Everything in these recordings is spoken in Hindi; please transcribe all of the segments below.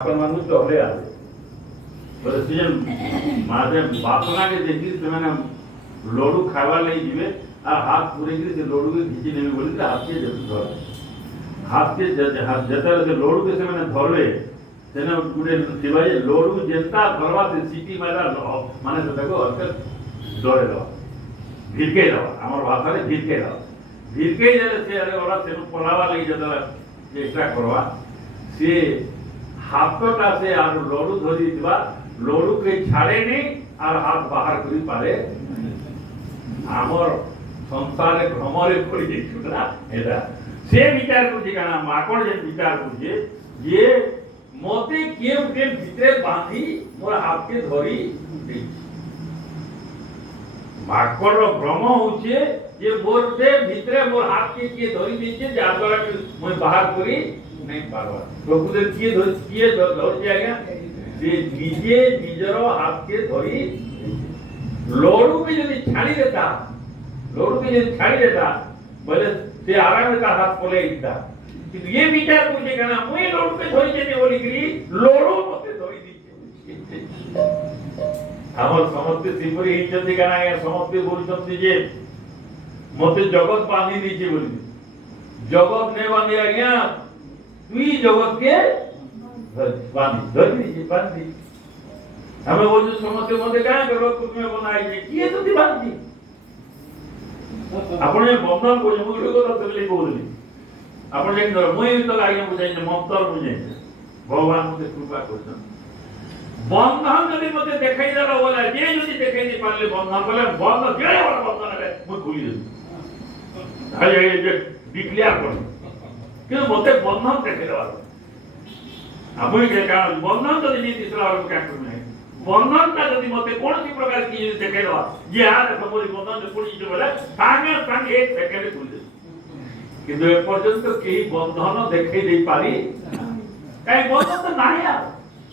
आपण मानू चले आले बोले सीजन माजे बासना के देखी से मैंने लोडू खावा ले जीवे आ हाथ पूरे के से लोडू के खींची नहीं बोली तो हाथ के जब हाथ के जता से लोडू के से मैंने धरवे तेने गुडे शिवाजी लोडू जनता धरवा से सिटी मारा माने तो देखो हरकत डरे दो भिरके दो हमर भाषा रे भिरके दो भिरके जले से अरे ओरा से पलावा लगी जता एक्स्ट्रा करवा से हाथटा से आर लोडू धरी दिवा लोडू के छाड़े नहीं और हाथ बाहर करी पारे आमर संसार भ्रमरे पड़ी देखुला एरा से विचार करछि काना माकड़ जे विचार करछि ये मोते केव के भितरे बांधी मोर हाथ के धरी माकड़ रो भ्रम होचे जे मोर दे भितरे मोर हाथ के धरी दिछे जे आदरा मोय बाहर करी नहीं पारवा प्रभुदेव किए धरती आज्ञा से निजे निजर हाथ के धरी लोडू के यदि छाड़ी देता लोडू के यदि छाड़ी देता बोले से आराम का हाथ पले इता किंतु ये विचार पूछे कहना मुई लोडू के धरी देने बोली करी लोडू मते धरी दीचे हमर समस्त सिपुरी हिचंती कहना या समस्त बोलचंती जे मते जगत बांधी दीचे बोली जगत ने बांधी आज्ञा तुई जगत के बांधी हमें वो जो समझते मते क्या करो तुम्हें बनाई जे किए तो दी बांधी अपने बंधन को जो मुझे को तो चले बोलली अपने एक मोई तो आगे मुझे ममता मुझे भगवान मुझे कृपा करछन बंधन यदि मते देखाई देला बोला जे यदि देखाई दे पारले बंधन बोले बंधन जेड़े वाला बंधन है मु भूली दे हाय ये डिक्लेयर कर कि मते बंधन देखे देवा आपण के कारण बंधन तो नहीं तीसरा वाला क्या करना है बंधन का यदि मते कौन सी प्रकार की चीज देखे देवा ये आ समोरी बंधन जो पुणी जो बोले संगे संग एक सेकंड खुल दे किंतु ए पर्यंत केही बंधन देखे दे पारी काई बंधन तो नाही आ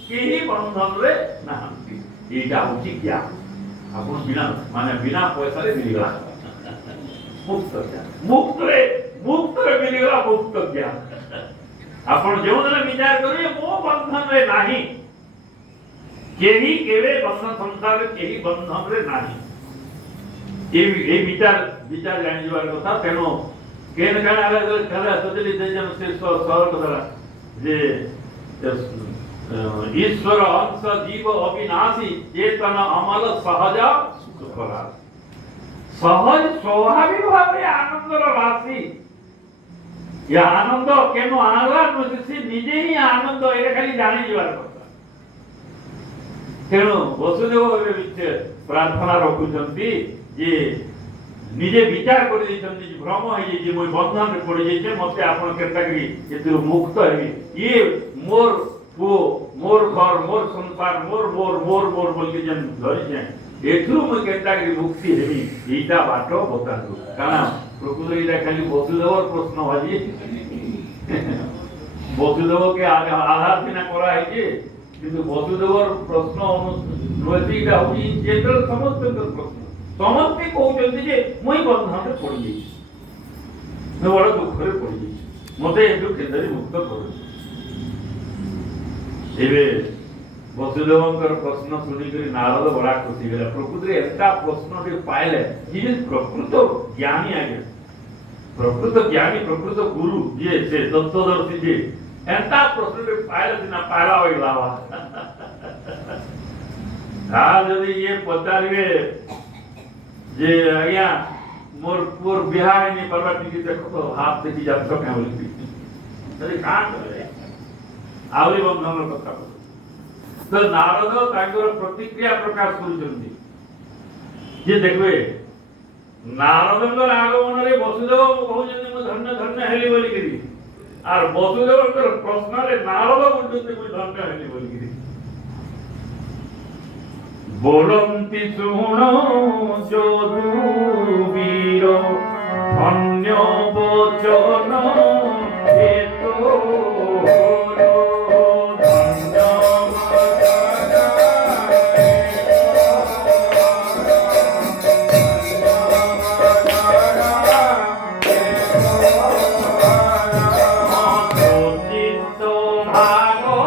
केही बंधन रे नाही एटा होची ज्ञान आपण बिना माने बिना पैसा रे मिल गला मुक्त रे मिलगला मुक्त ज्ञान आपण जेवण विचार करू मो बंधन रे नाही केही केवे बंधन संसार केही बंधन रे नाही ए विचार जानि जवार कथा तेनो केन काना कला सजली जन से सरल करा जे ईश्वर अंश जीव अविनाशी चेतन अमल सहज सुखरा सहज स्वाभाविक भावे आनंद राशि या आनंद केनो आनला नसे निजे ही आनंद एरे खाली जानि जीवार କଥା तेणु वसुदेव विचे प्रार्थना रखुचंती जे निजे विचार कर दैछंती जे भ्रम है जे मोय बंधन रे पड़ी जाइछे मते आपण केताकरी एतु मुक्त हेबी ये मोर पो मोर घर मोर संसार मोर मोर मोर मोर बोल के जन धरि छै एथु म केताकरी मुक्ति हेबी एटा बाटो बतानु काना प्रकृति इला खाली वसुदेवर प्रश्न हजी वसुदेव के आधार बिना करा है जे किंतु वसुदेवर प्रश्न अनुनति का होई जनरल समस्त प्रश्न समस्त कहउछंती जे मोई बंधन रे पड़ी जाई मैं बड़ दुख रे पड़ी जाई मते एथु केतरी मुक्त करू एबे वसुदेवंकर प्रश्न सुनिकरी नारद बड़ा खुशी गेला प्रकृति एटा प्रश्न रे पाइले जे प्रकृत ज्ञानी आगे प्रकृत ज्ञानी प्रकृत गुरु जे से तत्वदर्शी जे एटा प्रश्न रे पाइले दिना पाला होई लावा आ यदि ये पचारिवे जे आया मोर बिहार में परवा टिकी देखो तो हाथ देखि जात तो क्या बोली तरी कान करे आवली बंधन कथा तो नारद तांकर प्रतिक्रिया प्रकाश करूछंती जे देखबे नारदंकर आगमन रे वसुदेव कहउछंती म धन्य धन्य हेली बोली करी आर वसुदेवकर प्रश्न रे नारद कहउछंती म धन्य हेली बोली करी बोलंती सुनो जोदु वीर धन्य वचन हेतो भागो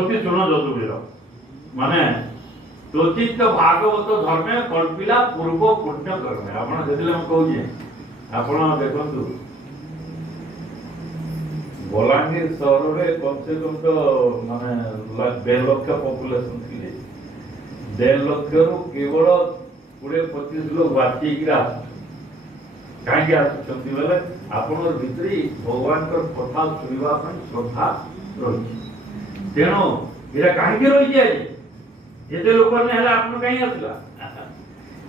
ବିଭକ୍ତି ଶୁଣ ଯଦୁବୀର ମାନେ त्वचित भागवत धर्मे कल्पिला पूर्व पुण्य कर्मे आपण जेतले हम कहूजे आपण देखंतु बलांगीर शहर रे कम से कम तो माने 1.5 लाख पॉपुलेशन थिले 1.5 लाख रु केवल 20-25 लोग बाकी गिरा काहे आसुचंती बेले आपण भितरी भगवान कर कथा सुनिबा पय श्रद्धा रही तेनो एरा काहे रही जाय एते लोक ने हला आपन काई आसला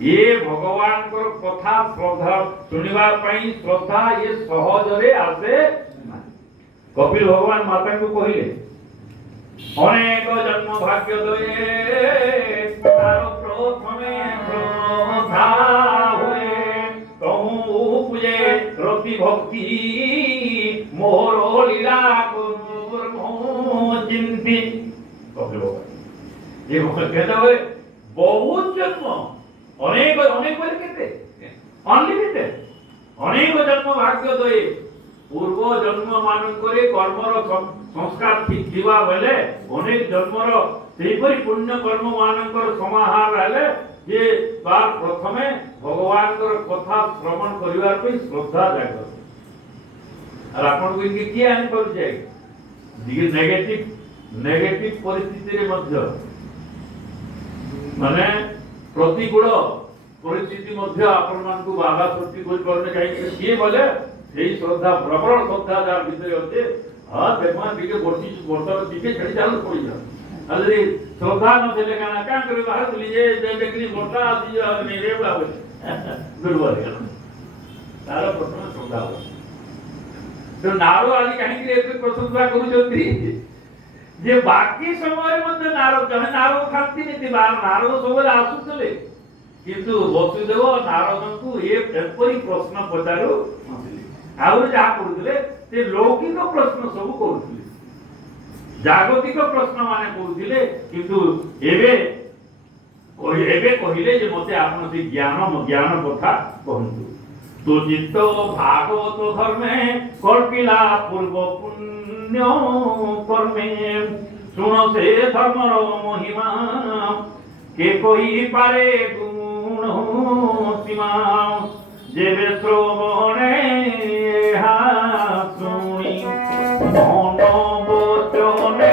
ये भगवान कर कथा श्रद्धा सुनिबा पई श्रद्धा ये सहज रे आसे कपिल भगवान माता को कहिले अनेक जन्म भाग्य दये तार प्रथमे श्रद्धा हुए कहूँ पूजे रति भक्ति मोर लीला चिंती कपिल भगवान ये कहता है बहुत जन्म अनेक अनेक बोले कहते अनलिमिटेड अनेक जन्म भाग्य दये पूर्व जन्म मानन करे कर्मर संस्कार ठीक दिवा बेले अनेक जन्मर सेपरि पुण्य कर्म मानकर समाहार रहले जे बार प्रथमे भगवान कर कथा श्रवण करिवार पे श्रद्धा जागृत और आपन को इनके किया आनि पर जाय दिगे नेगेटिव परिस्थिति रे मध्य माने प्रतिकूल परिस्थिति मध्य आपण मान को बाधा सृष्टि कर करने चाहिए किए बोले यही श्रद्धा प्रबल श्रद्धा जार भीतर होते हां देखमा दिके वर्षा दिके छड़ी चालू पड़ी जा अरे श्रद्धा न देले काना का करे बाहर लीजे देखनी वर्षा आसी मेरे बाबू दुर्बल है तार प्रश्न श्रद्धा तो नारो आदि कहीं के एक प्रशंसा करू जे बाकी समय मध्ये नारो जने नारो खाती नहीं बार नारो सबले आसुतले किंतु वसुदेव नारदन को ये एपरी प्रश्न पचारो आउर जा करूले ते लौकिक प्रश्न सब करूले जागतिक प्रश्न माने करूले किंतु एबे कहिले जे मते आपन से ज्ञान कथा कहंतु तो चित्त भागवत धर्मे कल्पिला पूर्व पुण्य कर्मे सुन से धर्मर महिमा के कोई पारे गुण सीमा जेबे श्रवणे सुनी मन वचने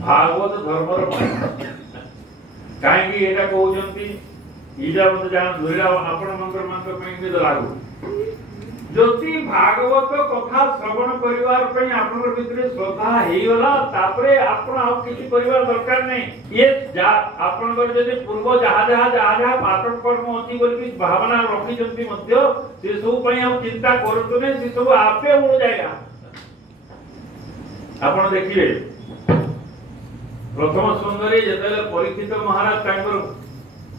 भागवत धर्मर काहे एटा कहउजंती ईजा मत जान धुरा आपण मंत्र मंत्र पई भी लागू जति भागवत कथा श्रवण परिवार पई आपनर भितरे श्रद्धा हेइला तापरे आपण आ किछि परिवार दरकार नै ये जा आपनकर जदि पूर्व जहा पाठक कर्म अछि बोलि भावना रखि जंती मध्य से सब पई हम चिंता करतो नै से सब आपे उड़ जाएगा आपण देखिए प्रथम सुंदरी जेतले परीक्षित महाराज तांकर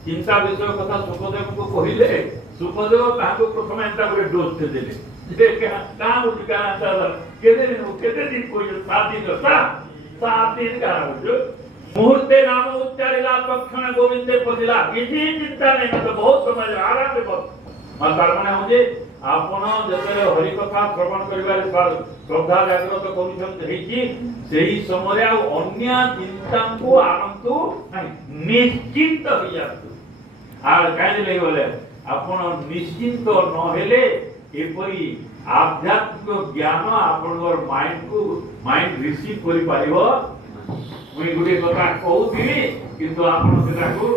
चिंता विषय कथा सुखदेव को कहिले सुखदेव ताको प्रथम एंता करे डोज दे देले जे का उठका अंतर केते दिन कोई 7 दिन का हो मुहूर्ते नाम उच्चारिला पक्षण गोविंदे पदिला किछि चिंता नै मत बहुत समझ आराम से बस मातार माने हो जे आपण जेतले हरि कथा श्रवण करिवारे श्रद्धा जागृत करूछन हेची सेही समय अन्य चिंता को आनंदु निश्चिंत हो जातु आ काहे ले बोले आपण निश्चिंत न हेले एपरी आध्यात्मिक ज्ञान आपनर माइंड रिसीव करि पारिबो मुई गुटे कथा कहूଥିଲି किंतु आपण सेटाको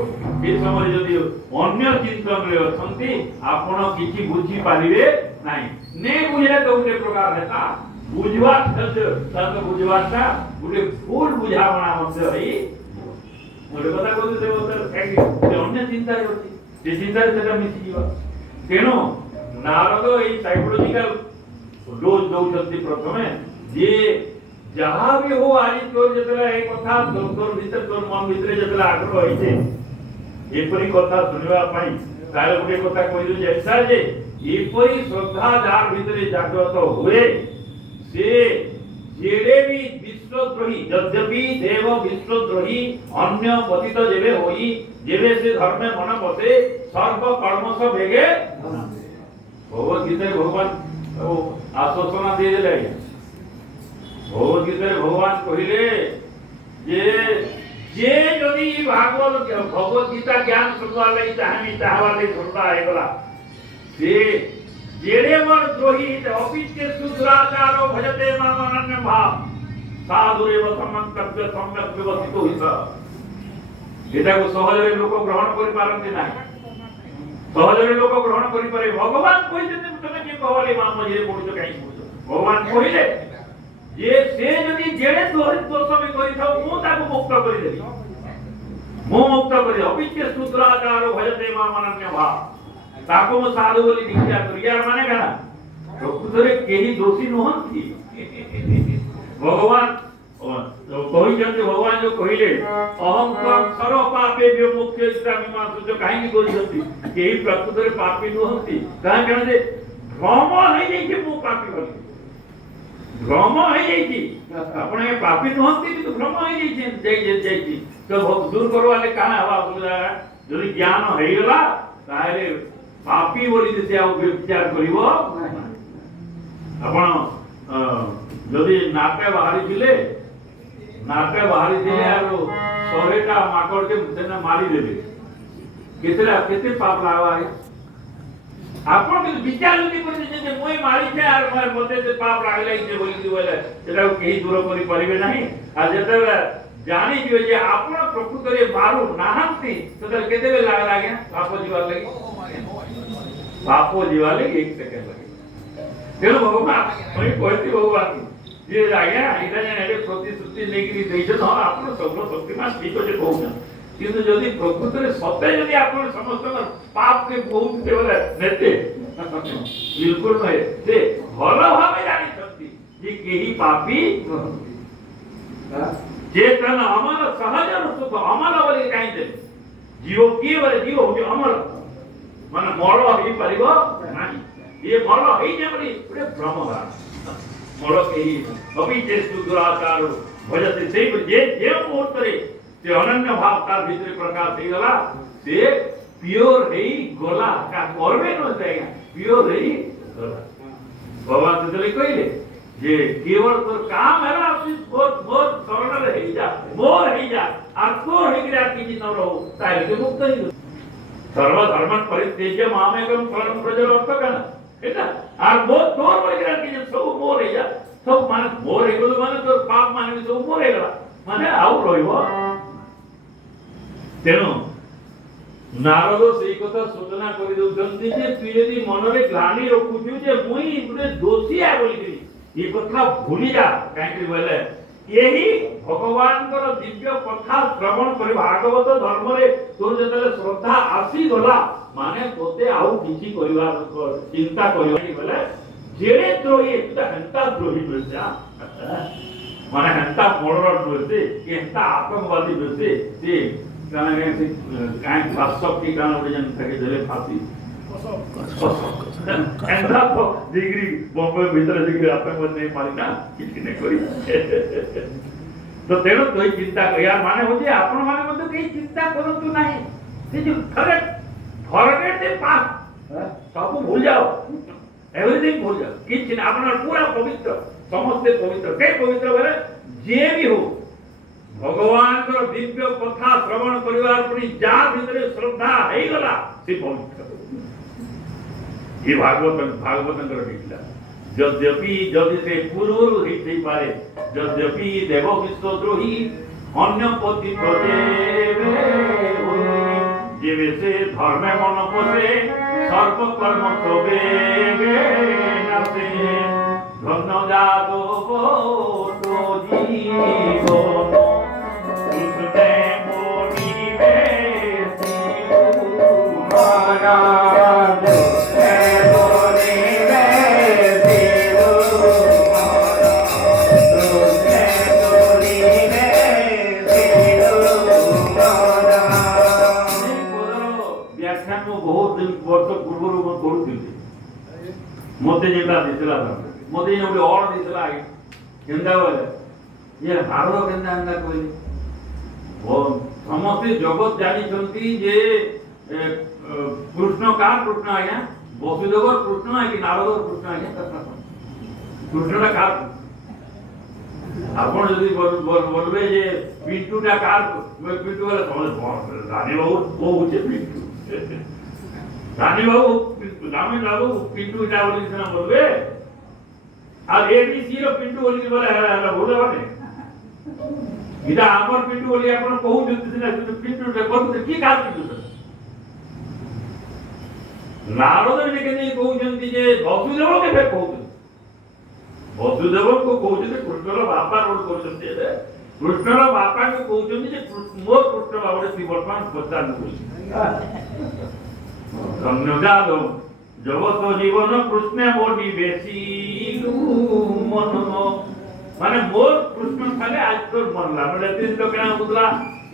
ए समय जदि अन्य चिंतन रे अछंती आपण किछि बुझी पारिबे नाही ने बुझले तो गुटे प्रकार हेता बुझवा तक बुझवाटा गुटे फूल बुझावना मते हई मोर कथा कहू से उत्तर अन्य चिंता रे होती से चिंता रे सेटा मिसी जीवा तेनो नारद ए साइकोलॉजिकल डोज दउछंती प्रथमे जे जहाँ भी हो आज तोर जतला एक कथा तोर भीतर तोर मन भीतर जतला आग्रह होइछे एपरी कथा सुनिबा पई तार गुटे कथा कहि दउ जैसा जे एपरी श्रद्धा जार भीतर जागृत हुए से जेडे भी विश्वद्रोही यद्यपि देव विश्वद्रोही अन्य पतित जेबे होई जेबे से धर्म में मन पसे सर्व कर्मस भेगे भगवत गीता भगवान आश्वासना दे देले भगवत गीता भगवान कहिले जे यदि भगवत गीता ज्ञान सुनवा लई चाहनी चाहवा लई सुनता है गला से जेड़े मन द्रोही अपित्य सुदुराचारो भजते माम अनन्य भाव साधुरेव समन्तव्य सम्यक व्यवस्थितो हित एटा को सहजरे लोक ग्रहण करि पारंती नाही सहजरे लोक ग्रहण करि पारे भगवान कहिते तमे के कहले माम मझिरे पडुछ काई पडुछ भगवान कहिले जे से यदि जेड़े दोष में करि थाउ मु ताको मुक्त करि देबी मु मुक्त करि अपित्य सुदुराचारो भजते माम अनन्य भाव ताको मो साधु बोली दीक्षा करिया माने काना प्रकृतरे केही दोषी नहंती भगवान कहिचंते भगवान जो कहिले अहं सर्व पापे विमुक्त्य इत्रामिमा जो काहे कहिचंती केही प्रकृतरे पापी नहंती काहे काना जे भ्रम हई जाई जे मु पापी बोली भ्रम हई जाई आपण ए पापी नहंती कि भ्रम हई जाई तो दूर करवाले काना हवा बोला जदि ज्ञान हेइला तारे पापी बोली से आ विचार करिवो आपण जदि नाके बाहरी दिले आरो 100टा माकड़ के देना मारी देबे केते पाप लागवा है आपण के विचार जदि करि जे मोय मारी छे आर मते से पाप लागले जे बोली दी बोले एटा केही दूर करि परिबे नाही आ जेते जानी जो जे आपण प्रकृत रे मारू नाहंती तो केते बे लागे पाप जीवा लगी पापो जीवाले 1 सेकंड लगे तेरो भगवान मई कहती भगवान जे आज्ञा इटा जने प्रतिश्रुति लेकरी दैछ न आपण सर्व शक्तिमान ठीक जे कहू किंतु जदि प्रकृत रे सत्य जदि आपण समस्त पाप के बहुत केवल नेते बिल्कुल नहीं से भलो भावे जानि सकती जे केही पापी चेतन अमर सहज सुख अमर बोली काई दे जीव की बोले जीव हो अमर माने मर ही परिबो नाही ये मर ही जे बोली पुरे ब्रह्मवा मर केही अभी जे सुदुराचार भजते से जे मुहूर्त रे से अनन्य भाव का भीतर प्रकाश हे गला से प्योर हे गला का करबे न जाएगा प्योर हे गला भगवान तो कहले जे केवल तो काम है बहुत सरल रही जा मोर ही जा और तो ही गिरा की न रहो तारे के मुक्त ही सर्व धर्म परित्यज्य मामेकम शरणं व्रज अर्थ कना एटा और बहुत तोर बोल गिरा की सब मोर ही जा सब माने मोर ही बोल माने तो पाप माने सब मोर ही गला माने आउ रहिबो तेनो नारद सेई कथा सूचना करि दउछन्ती जे तू यदि मन रे ग्लानि रखुछु जे मुई गुटे दोषी आ बोली ये कथा भूली जा काहे बोले यही भगवान को दिव्य कथा श्रवण कर भागवत धर्म रे तोर जतले श्रद्धा आसी गला माने तोते आउ किछि करिवा चिंता करिवा बोले जेरे द्रोही त हंता द्रोही बेचा माने हंता मोरर बेचे केंता आतंकवादी बेचे से काने से काहे वास्तव की कान ओजन थके देले फांसी एंदा तो डिग्री बॉम्बे भीतर डिग्री आतंकवाद नहीं मारिना किछि नहीं करी तो तेनो तो चिंता यार माने हो जे आपण माने मते कई चिंता करंतु नाही से जो फॉरगेट द पास्ट सब भूल जाओ एवरीथिंग भूल जाओ किछि ना आपण पूरा पवित्र समस्त पवित्र के पवित्र बोले जे भी हो भगवान को दिव्य कथा श्रवण परिवार परि जा भीतर श्रद्धा हे गला से पवित्र ये भागवत लिखला यद्यपि जदि से पूर्व होई पारे यद्यपि देव विश्वद्रोही अन्य पति देवे जीवे से धर्मे मन पोषे सर्व कर्म सबे नासे धन्य जादव तो जीवन उसने मोनिवे महाराज मते जेटा दिसला मते एवढे ऑर्डर दिसला आहे केंदा बोले ये भारत केंदा अंदा कोई वो समस्त जगत जानी चंती जे कृष्ण का कृष्ण आया वसुदेव कृष्ण है कि नारद कृष्ण आया कृष्णटा का आपण যদি বলবে যে পিন্টুটা কার পিন্টু বলে সময় রানী বাবু ও হচ্ছে পিন্টু রানী বাবু রানী বাবু পিন্টু এটা বলি না বলবে আর এবিসি র পিন্টু বলি বলে হ্যাঁ ভুলে হবে এটা আমার পিন্টু বলি আপন কহুଛନ୍ତି না পিন্টু করতে কি কাজ পিন্টু नारद ने केने कहउछंती जे वसुदेव के फे कहउछंती वसुदेव को कहउछंती कृष्णर बापा रोल करछंती जे कृष्णर बापा को कहउछंती जे मोर कृष्ण बाबा श्री वर्तमान पचान बोली धन्यवाद जगत जीवन कृष्ण मोडी बेसी मन माने मोर कृष्ण खाले आज तो मनला म्हणजे तीन तो केना बुदला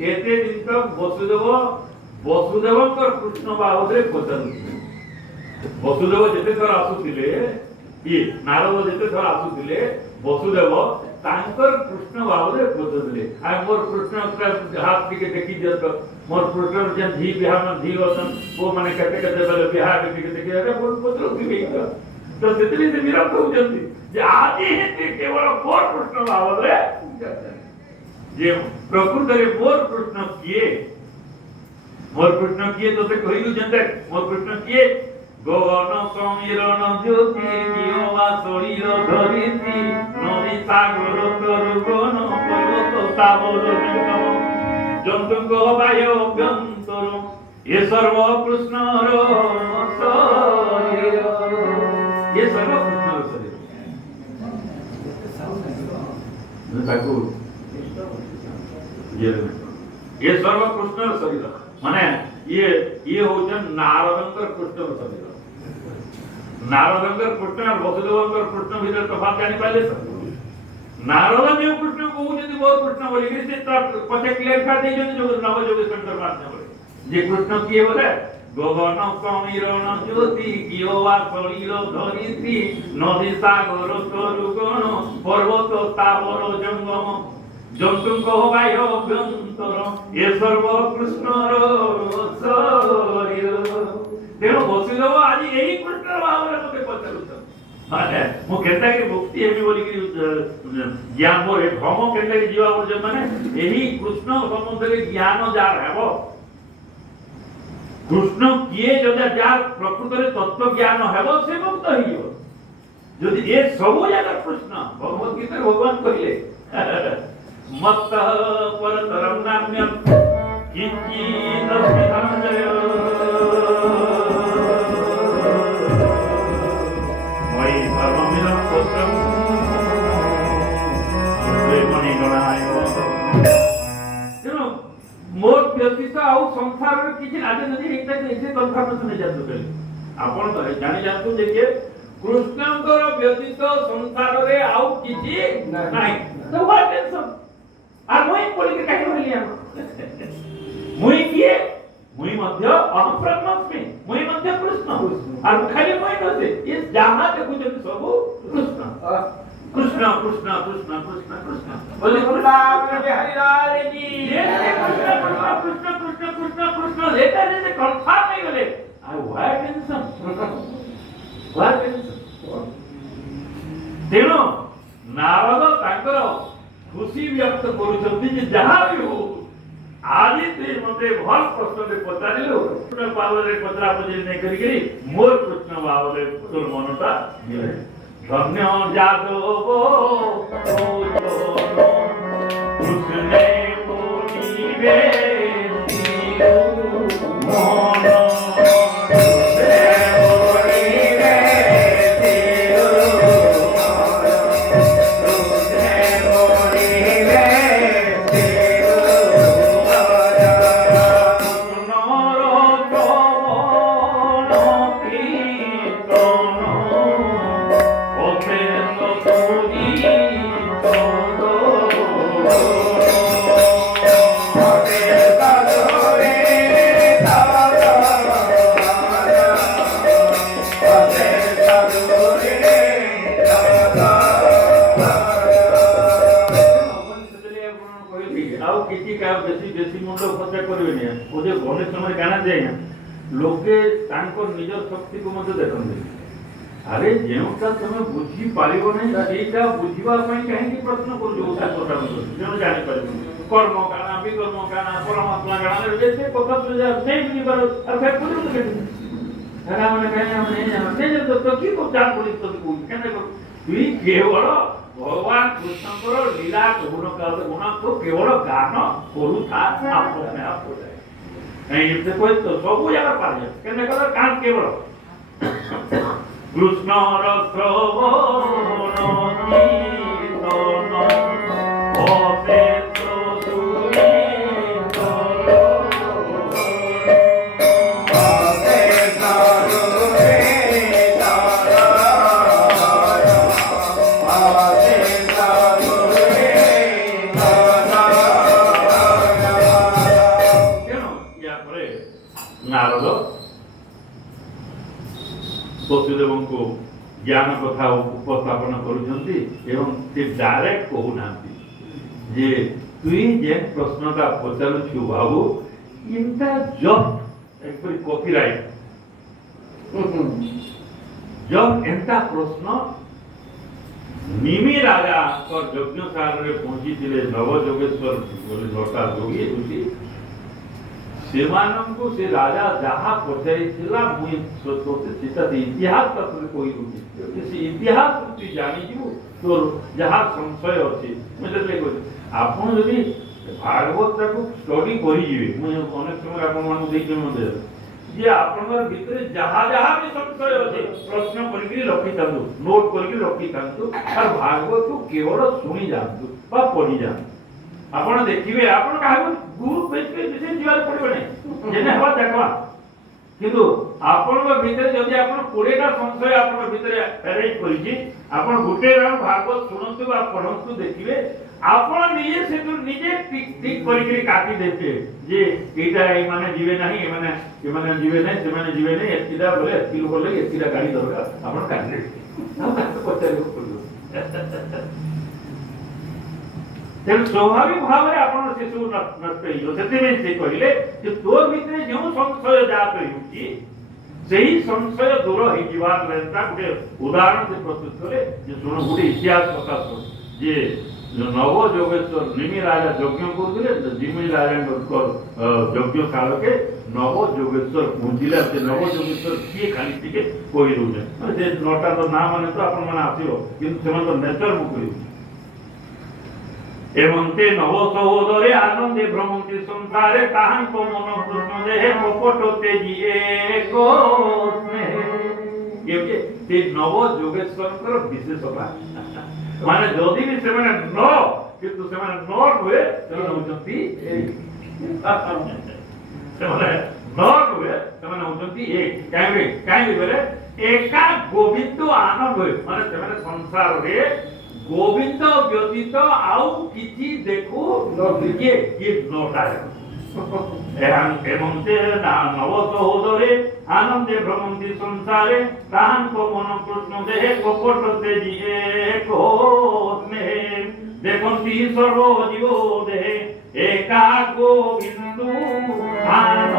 एते दिन तो वसुदेव को कृष्ण बाबा रे पचान वसुदेव जेते थर आसुतिले ये नारद जेते थर आसुतिले वसुदेव तांकर कृष्ण बाबरे पचले आ मोर कृष्ण हाथ टिके देखि जत मोर कृष्ण जन धी बिहार में धी वसन वो माने कते कते बेले बिहार टिके देखि अरे मोर पचलो की तो सेतली से मेरा कहू जंती जे आज हे केवल मोर कृष्ण बाबरे जे प्रकृत रे मोर कृष्ण किए तो से कहिलु जंते मोर कृष्ण किए गगन समीरण ज्योति जीवा शरीर धरिती नदी सागर तरुगण पर्वत सावर जंतुक बाह्य अभ्यंतर ये सर्व कृष्णर शरीर ये सर्व कृष्णर शरीर ये सर्व कृष्णर शरीर माने ये होचन नारदंकर कृष्णर शरीर नारदंकर कृष्ण और वसुदेवंकर कृष्ण भीतर तफात जानी पाले नारद में कृष्ण को जदि मोर कृष्ण बोली कि से पछे क्लियर दे जो नव जोगे शंकर मारने बोले जे कृष्ण किए बोले गगन समीरण ज्योति कियोवा शरीर धरित्री नदी सागर तरुगण पर्वत स्थावर जंगम जंतुक बाह्य अभ्यंतर ये सर्व कृष्णर शरीर तेणु वसुदेव आज यही कृष्ण भाव मते पचारुछ माने मु केता कि मुक्ति हेबी बोली कि ज्ञान मोर भ्रम केता कि जीवा बोल माने यही कृष्ण संबंध रे ज्ञान जार हेबो कृष्ण किए जदा जार प्रकृत रे तत्व ज्ञान हेबो से मुक्त होइयो यदि ए सब जगह कृष्ण भगवत गीता भगवान कहिले मत्त परतरं नाम्यं किंचित् धनंजय मोर व्यतीत आउ संसार रे किछि आज नदी एकटा एसे कन्फर्मेशन नै जातो कले आपण तो जानि जानतो जे के कृष्णकर व्यतीत संसार रे आउ किछि नै तो व्हाट टेंशन आ मोई बोली के काहे होलिया मोई किए मोई मध्य अहम ब्रह्मास्मि मोई मध्य कृष्ण और खाली मोई नसे ये जहां देखु जे सब कृष्ण कृष्ण कृष्ण कृष्ण कृष्ण कृष्ण बोले हरि लाल जी कृष्ण कृष्ण कृष्ण कृष्ण कृष्ण कृष्ण लेता ने कंफर्म नहीं गले आई व्हाट टेंशन तेनो नारद ताकर खुशी व्यक्त करूछंती जे जहां भी हो आज ते मते भल प्रश्न रे पचारिलो कृष्ण पावरे पचरा पचरी नै करी मोर कृष्ण ଭାବରେ ତୋର ମନଟା ମିଳେ। ଧନ୍ୟ ଯାଦବ କୃଷ୍ଣେ ବୋଲିବେ ମନ लोके निज शक्ति को मत देखते अरे जोटा तुम बुझी पार नहीं बुझा कहीं प्रश्न कर जानी पार कर्म काना विकर्म काना परमात्मा काना जैसे कथा नहीं बुझी पार फिर तो कि जान पड़ी तुम तुई केवल भगवान कृष्ण लीला गुण तो केवल गान करूथा अपने आप हो जाए नहीं तो सब जगह पार जाए कान केवल कृष्ण नारद वसुदेव को ज्ञान कथा उपस्थापन करुछंती एवं से डायरेक्ट कहूना जे तुई जे प्रश्न का पचारुछु बाबू इनका जब एक कॉपीराइट जब एंता प्रश्न निमि राजा को यज्ञशाला रे पहुंची थिले नव जोगेश्वर बोले छोटा जोगी उसी सेमानन को से राजा जहाँ पचारि थिला मुई सोचते सीता इतिहास तत्व कोई रुचि से इतिहास तू जानी जीवु तो जहाँ संशय अछि मतलब देखो आपण यदि भागवत को स्टडी करी जीवे मुई अनेक समय आपण मान देखि मते जे आपनर भीतर जहाँ जहाँ भी संशय अछि प्रश्न करके रखि थांतु नोट करके रखि थांतु और भागवत को केवल सुनी जानतु बा पढ़ी जानतु आपण देखिबे आपण काहे गुरु पेज पे विशेष जीवार पड़िबे नै जेने हवा देखवा किंतु आपण भीतर जदि आपण 20 टा संशय आपण भीतर अरेंज करिछि आपण गुटे राउंड भागवत सुनंतु बा पढंतु देखिबे आपण निजे से तो निजे टिक टिक करिकरी काटी देते जे एटा ए माने जीवे नाही ए माने जीवे नाही से माने जीवे नाही एतिदा बोले एति बोले एतिदा गाड़ी दरकार आपण काटी दे हम काट पचारि पड़ो तेल स्वाभाविक भाव में आपण शिशु नष्ट हो सेते में से कहले जे तोर भीतर जो संशय जात होउची सेही संशय दूर हो जीवार लेता गुटे उदाहरण से प्रस्तुत करे जे सुनो गुटे इतिहास कथा जे नव जोगेश्वर निमि राजा यज्ञ करथिले निमि राजा को यज्ञशाला के नव जोगेश्वर पहुंचिले से नव जोगेश्वर की खाली टिके कोई रुने जे नोटा तो नाम माने तो आपण माने आसीबो किंतु सेमान तो नेचर मुकरी एवं ते नव सहोदरे आनंदे भ्रमंति संसारे ताहं को मन कृष्ण देहे कपट तेजी एको स्नेह ये ते नव जोगेश्वर विशेषता माने जदि भी से माने न किंतु से माने न हुए से होचंती से माने न हुए से माने होचंती एक काहे बेले एका गोविंद आनंद हुए माने से माने संसार रे गोविंद व्यतीत आउ किछि देखु नलिए ये नोटा एवं ते नव सहोदरे आनंदे भ्रमंति संसारे ताहं को मन कृष्ण देहे कपट तेजी एको स्नेह देखंति सर्व जीव देहे एका गोविंद आनंद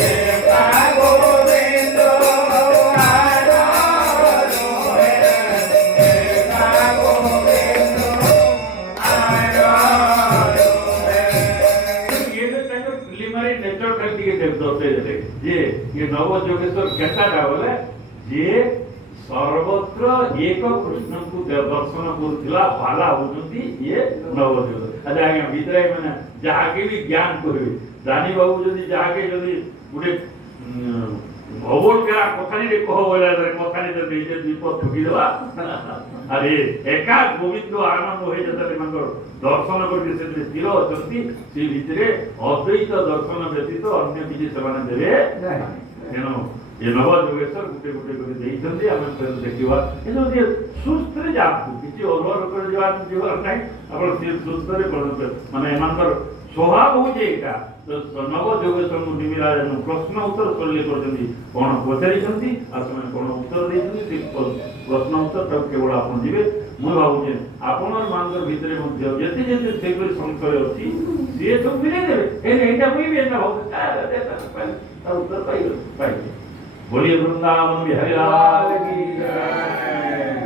एका गोविंद ये नव नवयोगेश्वर केटाटा बोले जे सर्वत्र एक कृष्ण को दर्शन करुला बाला होती ये नवयोगेश्वर। अच्छा आज्ञा भितरे मैंने जहाँ के भी ज्ञान कहे जानी बाबू जदि जहाँ के जदि गोटे अबोल करा कथानी रे कह बोला कथानी तो निजे दीप ठुकी देवा अरे एका गोविंद आनंद होई जते मंगल दर्शन करके से स्थिर अछंती से भितरे अद्वैत दर्शन व्यतीत अन्य किछि समान देबे तेनो ये नवयोगेश्वर गुटे गुटे कर देइछंती हम फेर देखिवा ए जो जे सुस्थ रे जापु किछि ओवर कर जीवन नै आपण से सुस्थ रे माने एमानकर स्वभाव हो जे एका तो नवयोगेश्वर निमिराज प्रश्न उत्तर शैली करछंती कोन पचारिछंती आ समय कोन उत्तर देइछंती प्रश्न उत्तर तब केवल आपण जीवे मु भाबुचे आपनर मानकर भितरे मध्य जति जति सेकर संशय अछि से तो मिले देबे एटा कोई भी एटा बहुत तार उत्तर पाई बोलिए वृंदावन बिहारी लाल की जय।